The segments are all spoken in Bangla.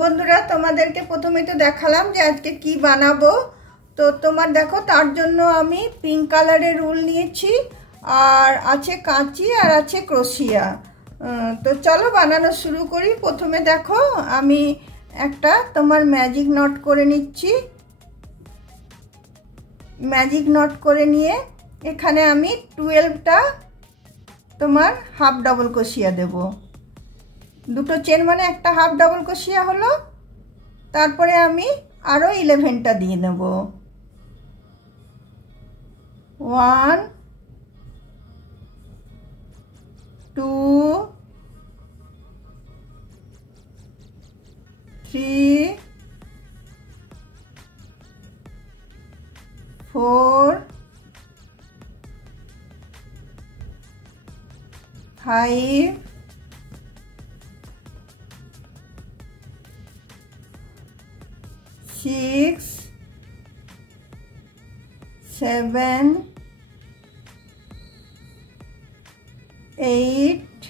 বন্ধুরা তোমাদেরকে প্রথমে তো দেখালাম যে আজকে কি বানাবো। তো তোমার দেখো তার জন্য আমি পিঙ্ক কালারের উল নিয়েছি, আর আছে কাঁচি আর আছে ক্রোশিয়া। তো চলো বানানো শুরু করি। প্রথমে দেখো আমি একটা তোমার ম্যাজিক নট করে নিচ্ছি। ম্যাজিক নট করে নিয়ে এখানে আমি 12টা তোমার হাফ ডাবল ক্রোশিয়া দেব। দুটো চেন মানে একটা হাফ ডাবল ক্রোশিয়া হলো। তারপরে আমি আরো 11টা দিয়ে নেব। 1 2 3 4 5 6 7 8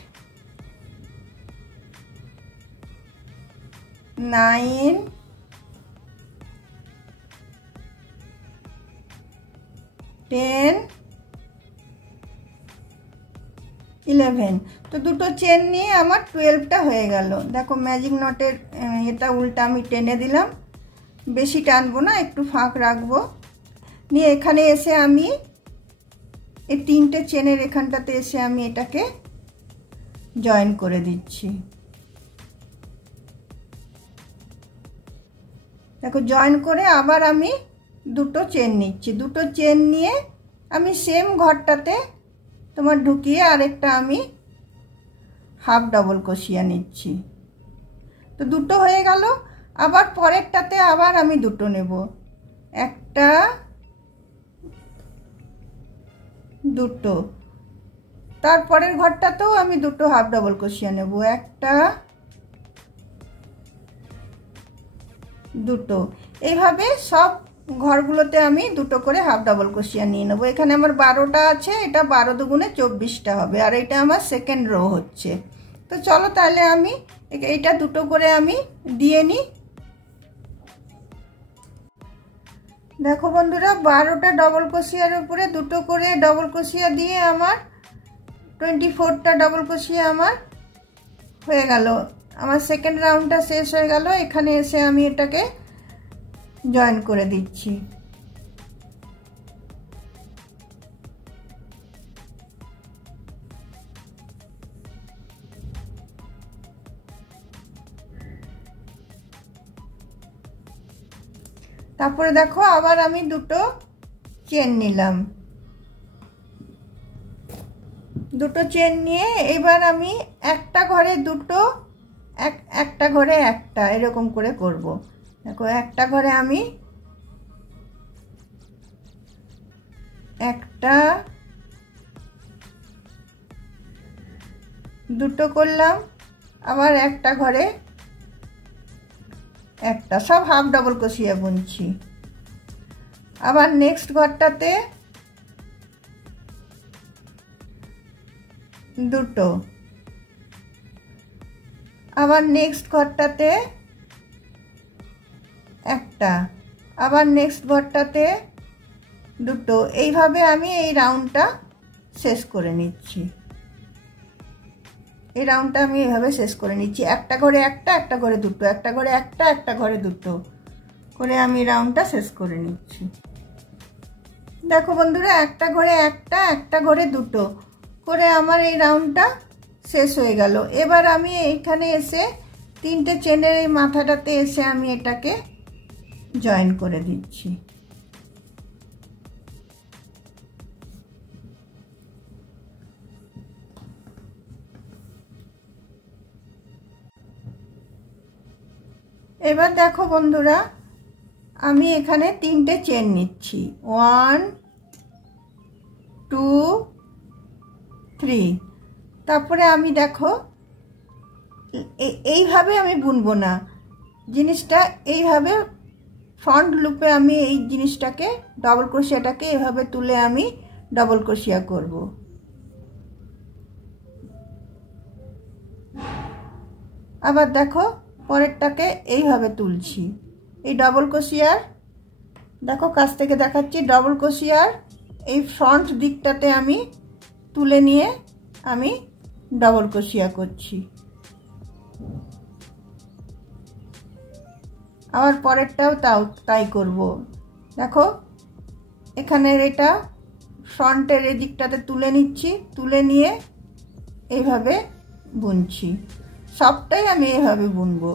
9 10 11। তো দুটো চেন নিয়ে আমার 12টা হয়ে গেল। দেখো ম্যাজিক নটের এটা উল্টা আমি টেনে দিলাম, বেশি টানবো না, একটু ফাঁক রাখবো। নিয়ে এখানে এসে আমি এই 3টে চেনের এখানটাতে এসে আমি এটাকে জয়েন করে দিচ্ছি। দেখো জয়েন করে আবার আমি দুটো চেন নিচ্ছি। দুটো চেন নিয়ে আমি সেম ঘরটাতে তোমার ঢুকিয়ে আরেকটা আমি হাফ ডাবল ক্রোশিয়া নিচ্ছি। তো দুটো হয়ে গেল। আবার পরেরটাতে আবার আমি দুটো নেব, একটা দুটো। তারপরের ঘরটাতেও আমি দুটো হাফ ডাবল ক্রোশিয়া নেব, একটা দুটো। এইভাবে সব ঘরগুলোতে আমি দুটো করে হাফ ডাবল ক্রোশিয়া নিয়ে নেব। এখানে আমার 12টা আছে, এটা 12 দুগুণে 24টা হবে, আর এটা আমার সেকেন্ড রো হচ্ছে। তো চলো তাহলে আমি এইটা দুটো করে আমি দিয়ে নিই। দেখো বন্ধুরা 12টা ডবল ক্রোশিয়ার উপরে দুটো করে ডবল ক্রোশিয়া দিয়ে আমার 24টা ডবল ক্রোশিয়া আমার হয়ে গেল। আমার সেকেন্ড রাউন্ডটা শেষ হয়ে গেল। এখানে এসে আমি এটাকে জয়েন করে দিচ্ছি। তারপরে দেখো আবার আমি দুটো চেন নিলাম। দুটো চেন নিয়ে এবার আমি একটা ঘরে দুটো, একটা ঘরে একটা, এরকম করে করব। দেখো একটা ঘরে আমি একটা দুটো করলাম, আবার একটা ঘরে একটা, সব হাফ ডাবল ক্রোশিয়া বুনছি। আবার নেক্সট ঘরটাতে দুটো, আবার নেক্সট ঘরটাতে একটা, আবার নেক্সট ঘরটাতে দুটো। এইভাবে আমি এই রাউন্ডটা শেষ করে নিচ্ছি। এই রাউন্ডটা আমি এইভাবে শেষ করে নিচ্ছি। একটা ঘরে একটা, একটা ঘরে দুটো, একটা ঘরে একটা, একটা ঘরে দুটো করে আমি রাউন্ডটা শেষ করে নিচ্ছি। দেখো বন্ধুরা একটা ঘরে একটা, একটা ঘরে দুটো করে আমার এই রাউন্ডটা শেষ হয়ে গেল। এবার আমি এইখানে এসে 3টে চেনের এই মাথাটাতে এসে আমি এটাকে জয়েন করে দিচ্ছি। এবার দেখো বন্ধুরা আমি এখানে 3টে চেন নিচ্ছি, 1 2 3। তারপরে আমি দেখো এইভাবে আমি বুনবো না জিনিসটা, এইভাবে ফ্রন্ট লুপে আমি এই জিনিসটাকে ডবল ক্রোশিয়াটাকে এভাবে তুলে আমি ডবল ক্রোশিয়া করব। আবার দেখো পরেরটাকে এইভাবে তুলছি। এই ডবল ক্রোশিয়ার দেখো কাছ থেকে দেখাচ্ছি, ডবল ক্রোশিয়ার এই ফ্রন্ট দিকটাতে আমি তুলে নিয়ে আমি ডবল ক্রোশিয়া করছি। আবার পরেরটাও তাই করব। দেখো এখানের এটা ফ্রন্টের এই দিকটাতে তুলে নিচ্ছি, তুলে নিয়ে এইভাবে বুনছি। সবটাই আমি এইভাবে বুনবো।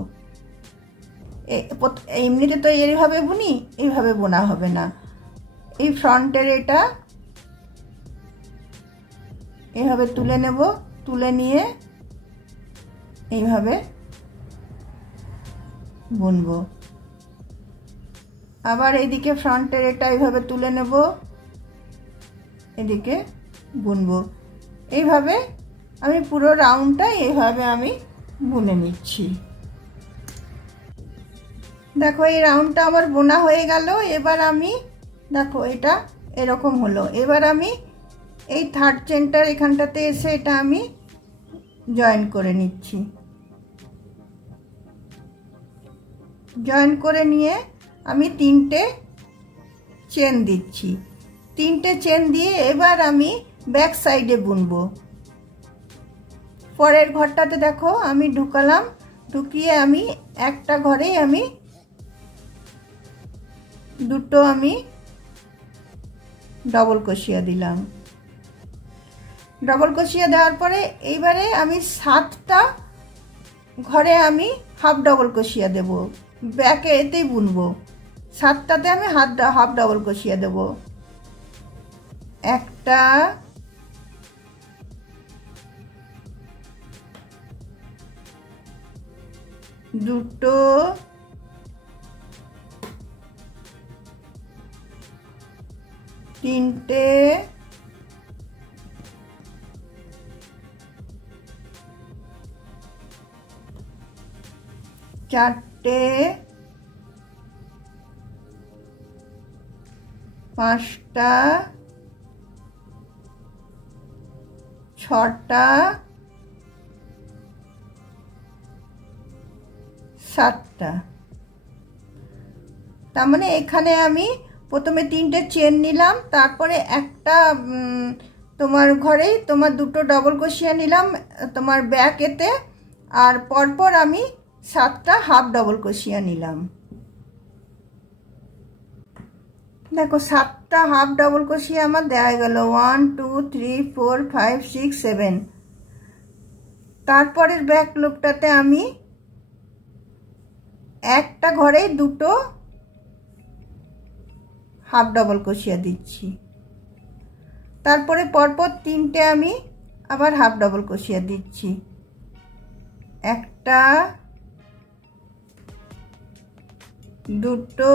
এমনিতে তো এইভাবে বুনি, এইভাবে বোনা হবে না। এই ফ্রন্টের এটা এইভাবে তুলে নেব, তুলে নিয়ে এইভাবে বুনবো। আবার এইদিকে ফ্রন্টের এটা এইভাবে তুলে নেব, এদিকে বুনবো। এইভাবে আমি পুরো রাউন্ডটা এইভাবে আমি বুনে নিচ্ছি। দেখো এই রাউন্ডটা আমার বোনা হয়ে গেল। এবার আমি দেখো এটা এরকম হলো। এবার আমি এই থার্ড চেনটার এখানটাতে এসে এটা আমি জয়েন করে নিচ্ছি। জয়েন করে নিয়ে আমি 3টে চেন দিচ্ছি। 3টে চেন দিয়ে এবার আমি ব্যাক সাইডে বুনবো। পরের ঘরটাতে দেখো আমি ঢুকালাম, ঢুকিয়ে আমি একটা ঘরেই আমি দুটো আমি ডবল ক্রোশিয়া দিলাম। ডবল ক্রোশিয়া দেওয়ার পরে এইবারে আমি 7টা ঘরে আমি হাফ ডবল ক্রোশিয়া দেব। ব্যাকে এতেই বুনবো। 7টাতে আমি হাফ ডবল ক্রোশিয়া দেব। একটা, দুটো, তিনটে, চারটে, পাঁচটা, ছটা, সাতটা। তার মানে এখানে আমি প্রথমে 3টে চেন নিলাম, তারপরে একটা তোমার ঘরেই তোমার দুটো ডবল ক্রোশিয়া নিলাম তোমার ব্যাক এতে, আর পরপর আমি 7টা হাফ ডবল ক্রোশিয়া নিলাম। দেখো 7টা হাফ ডবল ক্রোশিয়া আমার দেওয়া গেল। 1 2 3 4 5 6 7। তারপরের ব্যাক লুপটাতে আমি একটা ঘরে দুটো হাফ ডবল ক্রোশিয়া দিচ্ছি। তারপরে পরপর 3টে আমি আবার হাফ ডবল ক্রোশিয়া দিচ্ছি। একটা, দুটো,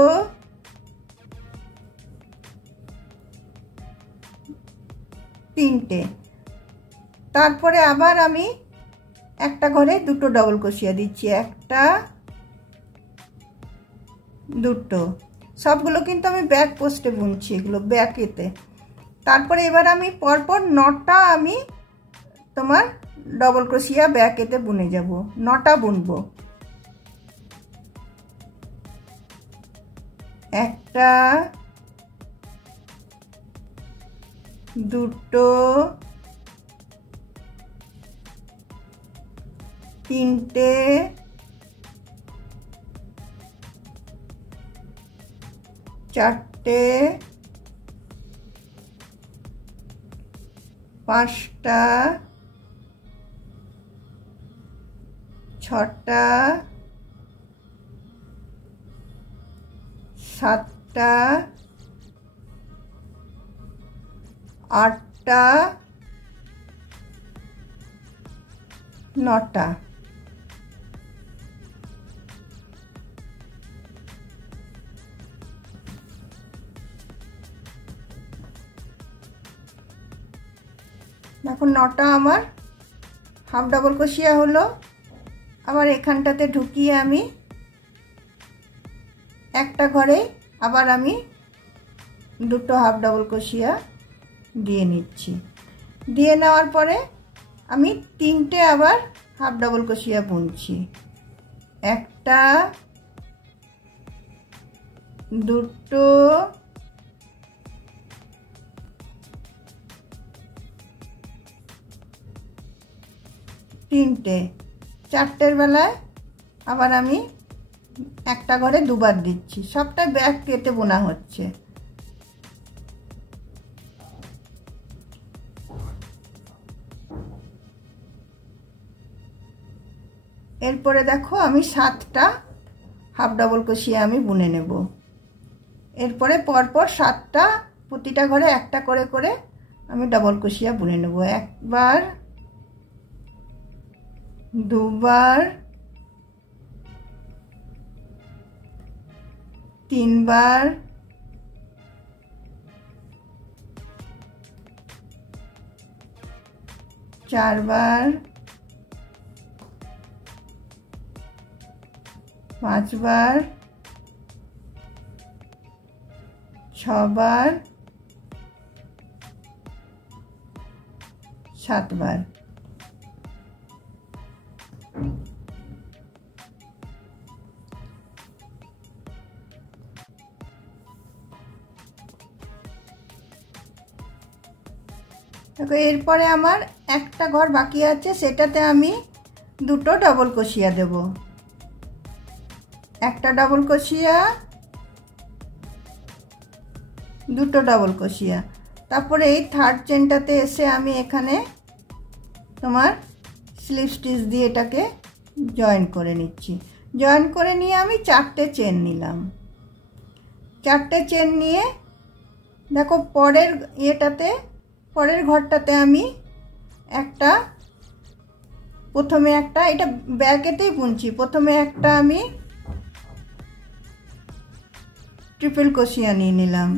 তিনটে। তারপরে আবার আমি একটা ঘরে দুটো ডবল ক্রোশিয়া দিচ্ছি। একটা, দুটো। সবগুলো কিন্তু আমি ব্যাক পোস্টে বুনছি, এগুলো ব্যাকেতে। তারপরে এবার আমি পরপর 9টা আমি তোমার ডবল ক্রোশিয়া ব্যাকেতে বুনে যাব। 9টা বুনবো। একটা, দুটো, তিনটে, চারটে, পাঁচটা, ছটা, সাতটা, আটটা, 9টা। এখন 9টা আমার হাফ ডবল ক্রোশিয়া হলো। আবার এখানটাতে ঢুকিয়ে আমি একটা ঘরে আবার আমি দুটো হাফ ডবল ক্রোশিয়া দিয়ে নিচ্ছি। দিয়ে নেওয়ার পরে আমি 3টে আবার হাফ ডবল ক্রোশিয়া বুনছি। একটা, দুটো, তিনটে, চারটের বেলায় আবার আমি একটা ঘরে দুবার দিচ্ছি। সবটা ব্যাক কেটে বোনা হচ্ছে। এরপরে দেখো আমি 7টা হাফ ডাবল ক্রোশিয়া আমি বুনে নেব। এরপরে পরপর 7টা, প্রতিটা ঘরে একটা করে করে আমি ডাবল ক্রোশিয়া বুনে নেব। একবার, দুবার, তিনবার, চারবার, পাঁচবার, ছবার, সাতবার। দেখো এরপরে আমার একটা ঘর বাকি আছে, সেটাতে আমি দুটো ডাবল ক্রোশিয়া দেব। একটা ডাবল ক্রোশিয়া, দুটো ডাবল ক্রোশিয়া। তারপরে এই থার্ড চেনটাতে এসে আমি এখানে তোমার স্লিপ স্টিচ দিয়ে এটাকে জয়েন করে নিচ্ছি। জয়েন করে নিয়ে আমি 4টে চেন নিলাম। 4টে চেন নিয়ে দেখো পরের পরের ঘরটাতে আমি একটা, প্রথমে একটা, এটা ব্যাকেতেই বুনছি, প্রথমে একটা আমি ট্রিপল ক্রোশিয়া নিয়ে নিলাম।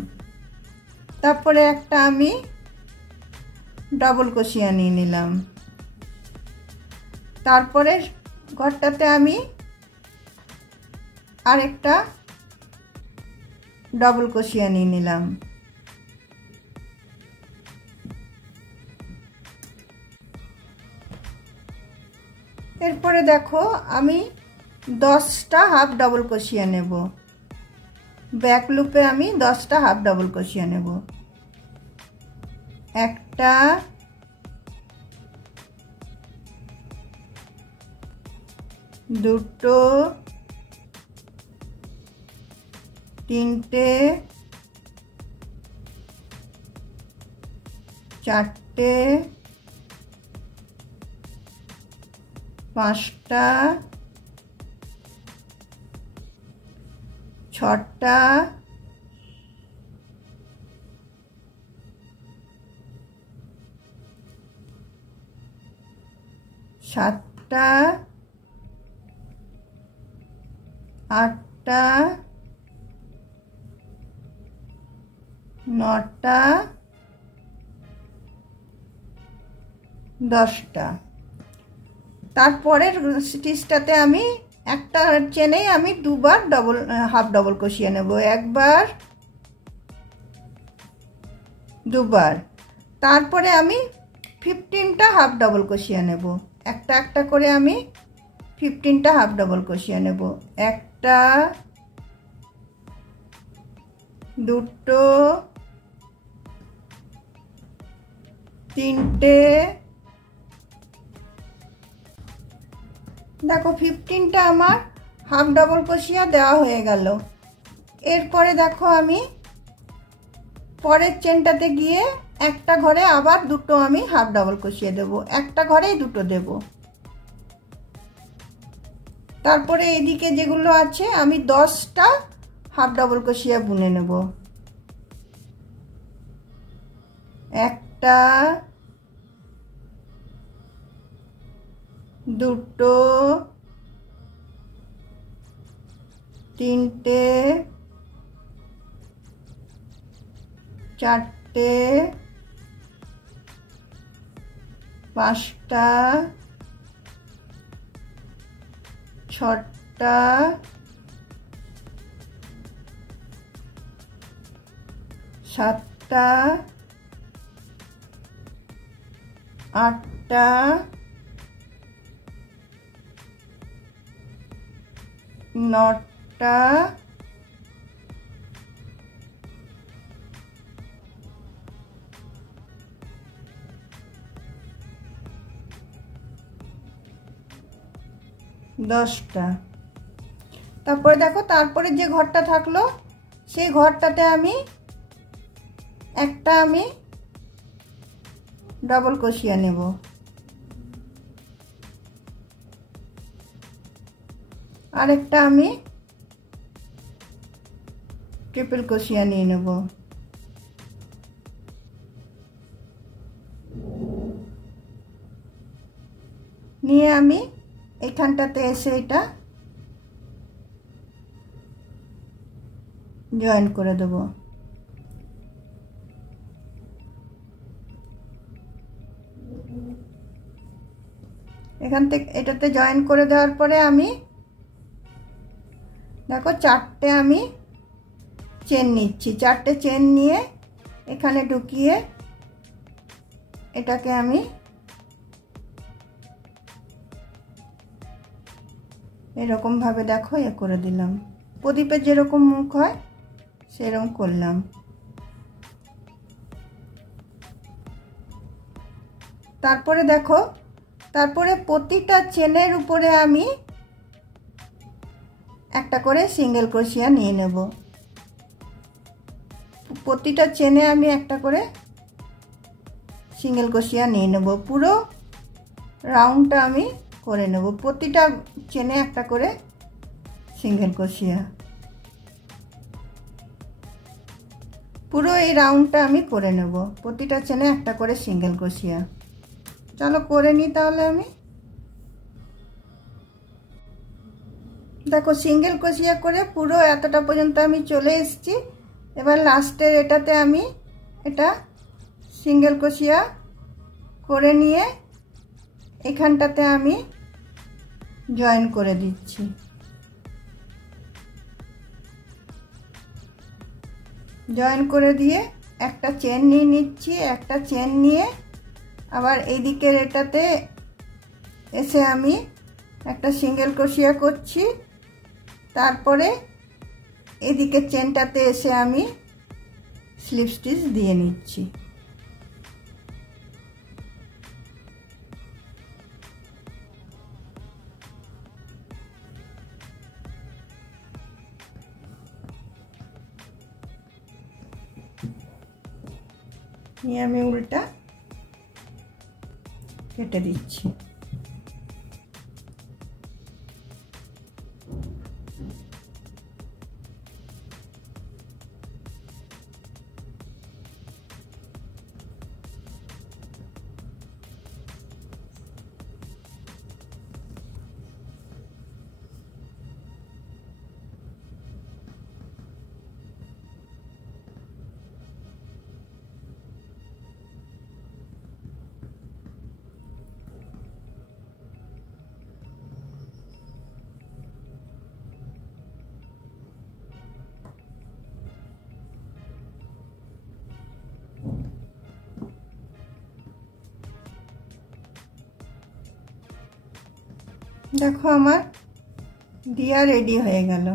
তারপরে একটা আমি ডাবল ক্রোশিয়া নিয়ে নিলাম। তারপরে ঘরটাতে আমি আরেকটা ডাবল ক্রোশিয়া নিয়ে নিলাম। এরপরে দেখো আমি 10টা হাফ ডাবল ক্রোশিয়া নেব। ব্যাক লুপে আমি 10টা হাফ ডাবল ক্রোশিয়া নেব। একটা, দুটো, তিনটে, চারটে, পাঁচটা, ছটা, সাতটা, আটটা, নটা, 10টা। তারপরের স্টিচটাতে আমি একটা চেনেই আমি দুবার হাফ ডাবল ক্রোশিয়া নেব। একবার, দুবার। তারপরে আমি 15টা হাফ ডাবল ক্রোশিয়া নেব। একটা একটা করে আমি 15টা হাফ ডাবল ক্রোশিয়া নেব। একটা, দুটো, তিনটে, দেখো 15টা আমার হাফ ডাবল ক্রোশিয়া দেওয়া হয়ে গেল। এরপরে দেখো আমি পরের চেনটাতে গিয়ে একটা ঘরে আবার দুটো আমি হাফ ডাবল ক্রোশিয়া দেব। একটা ঘরেই দুটো দেব। তারপরে এদিকে যেগুলো আছে আমি 10টা হাফ ডাবল ক্রোশিয়া বুনে নেব। একটা, দুটো, তিনটে, চারটে, পাঁচটা, ছটা, সাতটা, আটটা, 9টা দশটা। তারপরে দেখো তারপরে যে ঘরটা থাকলো সেই ঘরটাতে আমি একটা ডবল ক্রোশিয়া নেব, আরেকটা আমি ট্রিপল ক্রোশিয়া নিয়ে নেব, নিয়ে আমি এখানটাতে এসে এটা জয়েন করে দেব। এখান থেকে এটাতে জয়েন করে দেওয়ার পরে আমি দেখো 4টে আমি চেন নিচ্ছি, 4টে চেন নিয়ে এখানে ঢুকিয়ে এটাকে আমি এরকম ভাবে দেখো করে দিলাম, প্রদীপের যেরকম মুখ হয় সেরকম করলাম। তারপরে দেখো তারপরে প্রতিটা চেনের উপরে আমি একটা করে সিঙ্গেল ক্রোশিয়া নিয়ে নেব, প্রতিটা চেনে আমি একটা করে সিঙ্গেল ক্রোশিয়া নিয়ে নেব, পুরো রাউন্ডটা আমি করে নেব, প্রতিটা চেনে একটা করে সিঙ্গেল ক্রোশিয়া, পুরো এই রাউন্ডটা আমি করে নেব, প্রতিটা চেনে একটা করে সিঙ্গেল ক্রোশিয়া। চলো করে নিই তাহলে। আমি দেখো সিঙ্গেল ক্রোশিয়া করে পুরো এতটা পর্যন্ত আমি চলে এসেছি। এবার লাস্টের এটাতে আমি এটা সিঙ্গেল ক্রোশিয়া করে নিয়ে এখানটাতে আমি জয়েন করে দিচ্ছি। জয়েন করে দিয়ে একটা চেন নিয়ে নিচ্ছি, একটা চেন নিয়ে আবার এই দিকের এটাতে এসে আমি একটা সিঙ্গেল ক্রোশিয়া করছি, তারপরে এদিকে চেনটাতে এসে আমি স্লিপ স্টিচ দিয়ে নিচ্ছি। নিয়ে আমি উল্টা কেটে দিচ্ছি। দেখো আমার দিয়া রেডি হয়ে গেল।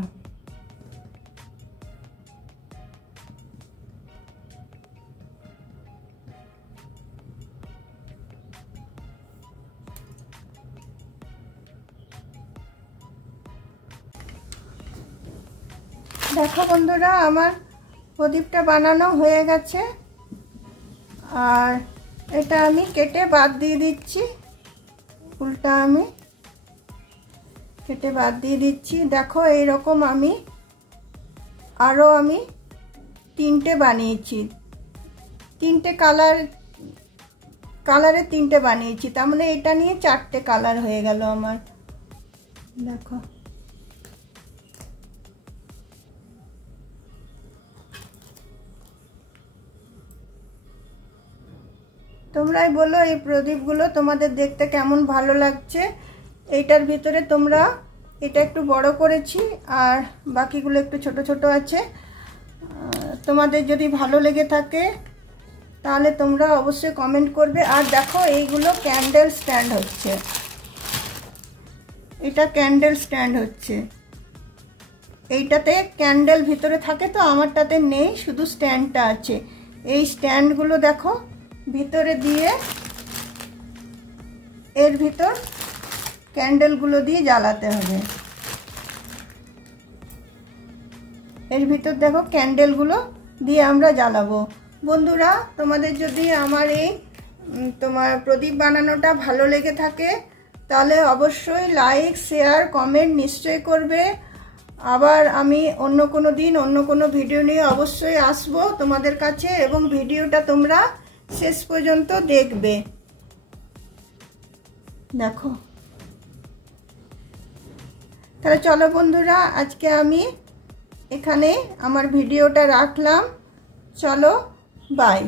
দেখো বন্ধুরা আমার প্রদীপটা বানানো হয়ে গেছে, আর এটা আমি কেটে বাদ দিয়ে দিচ্ছি, ফুলটা আমি কেটে বাদ দিয়ে দিচ্ছি। দেখো এইরকম আমি আরও আমি 3টে বানিয়েছি, 3টে কালারে 3টে বানিয়েছি, তার মানে এটা নিয়ে 4টে কালার হয়ে গেল আমার। দেখো তোমরাই বলো এই প্রদীপগুলো তোমাদের দেখতে কেমন ভালো লাগছে। এইটার ভিতরে তোমরা এটা একটু বড় করেছি আর বাকিগুলো একটু ছোট ছোট আছে। তোমাদের যদি ভালো লেগে থাকে তাহলে তোমরা অবশ্যই কমেন্ট করবে। আর দেখো এইগুলো ক্যান্ডেল স্ট্যান্ড হচ্ছে, এটা ক্যান্ডেল স্ট্যান্ড হচ্ছে। এইটাতে ক্যান্ডেল ভিতরে থাকে, তো আমারটাতে নেই, শুধু স্ট্যান্ডটা আছে। এই স্ট্যান্ডগুলো দেখো ভিতরে দিয়ে এর ভিতর ক্যান্ডেলগুলো দিয়ে জ্বালাতে হবে। এর ভিতর দেখো ক্যান্ডেলগুলো দিয়ে আমরা জ্বালাবো। বন্ধুরা, তোমাদের যদি আমার এই তোমার প্রদীপ বানানোটা ভালো লেগে থাকে তাহলে অবশ্যই লাইক, শেয়ার, কমেন্ট নিশ্চয়ই করবে। আবার আমি অন্য কোনো দিন অন্য কোনো ভিডিও নিয়ে অবশ্যই আসবো তোমাদের কাছে, এবং ভিডিওটা তোমরা শেষ পর্যন্ত দেখবে। দেখো, তাহলে চলো বন্ধুরা, আজকে আমি এখানে আমার ভিডিওটা রাখলাম। চলো, বাই।